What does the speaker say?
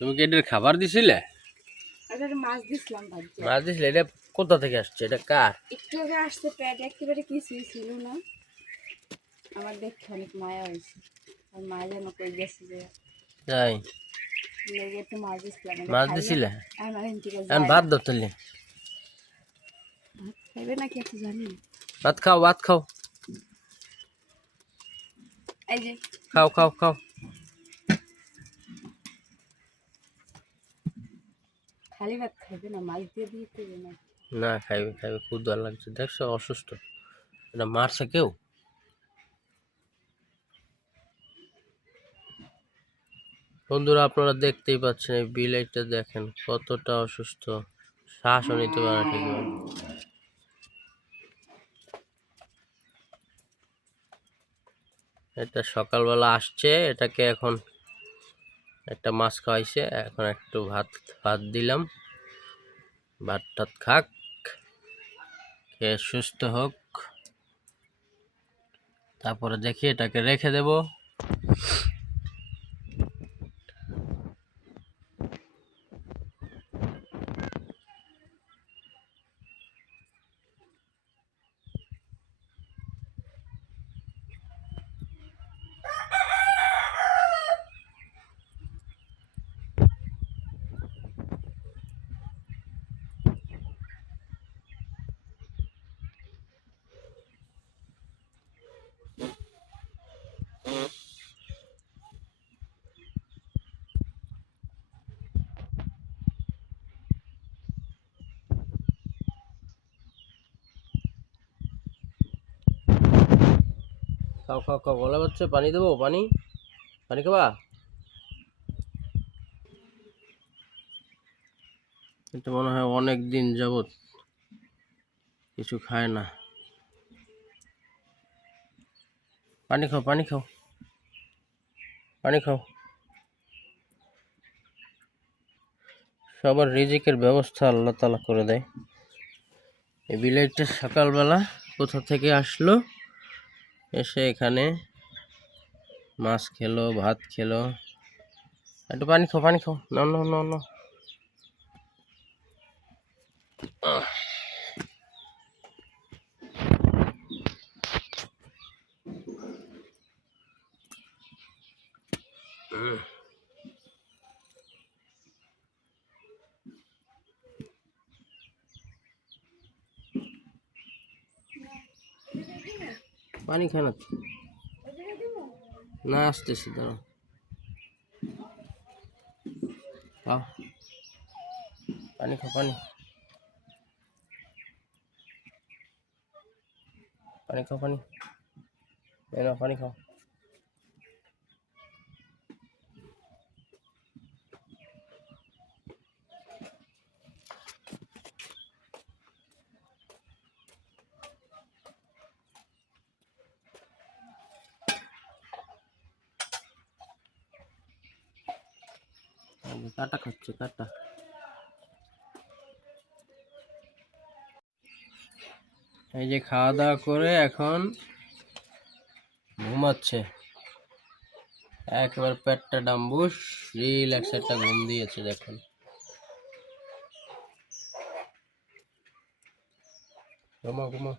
তুমি কি এটার খাবার দিছিলে? মাছ দিছিলাম ভাবছি। মাছ দিছিলে? এটা কোথা থেকে আসছে? এটা কার? একটু আগে আসছে, পেট একেবারে কিছুই ছিল না। আমার দেখতে অনেক মায়া হয়েছে, আর মা যেন কই গেছে যে তাই লেগে একটু মাছ দিছিলাম। মাছ দিছিলে? আমার এনটিকে আমি যায় ভাত না। দাও তাহলে। ভাত খাইবে নাকি এত জানি না। ভাত খাও, ভাত খাও, এই যে খাও খাও খাও। খালি ভাত খাইবে না, মাছ দিয়ে দিয়ে খাইবে না। না খাইবে খাইবে, ক্ষুধা লাগছে। দেখছো অসুস্থ, এটা মারছে কেউ? বন্ধুরা আপনারা দেখতেই পাচ্ছেন এই বিলাইটা, দেখেন কতটা অসুস্থ, শ্বাসও নিতে পারে না ঠিকভাবে। এটা সকালবেলা আসছে, এটাকে এখন একটা মাছ খাওয়াইছে, এখন একটু ভাত ভাত দিলাম, ভাত টাত খাক, খেয়ে সুস্থ হোক, তারপরে দেখি এটাকে রেখে দেব। খাও খাও খাও, গলা বাচ্চা, পানি দেবো? পানি পানি খাবা? এটা মনে হয় অনেক দিন যাবত কিছু খায় না। পানি খাও, পানি খাও, পানি খাও। সবার রিজিকের ব্যবস্থা আল্লাহ তাআলা করে দেয়। এই বিলাইটা সকালবেলা কোথা থেকে আসলো, এসে এখানে মাছ খেলো, ভাত খেলো। একটু পানি খাও, পানি খাও, না না না না। পানি খায় না না, আসতেছি দাঁড়াও। খাও, পানি খাও, পানি পানি খাও, পানি এনো, পানি খাও। কাটা খাচ্ছে, কাটা। এই যে খাওয়া দাওয়া করে এখন ঘুমাচ্ছে, একবার পেটটা ডাম্বুস, রিল্যাক্স একটা ঘুম দিয়েছে। দেখুন, ঘুমা ঘুমা।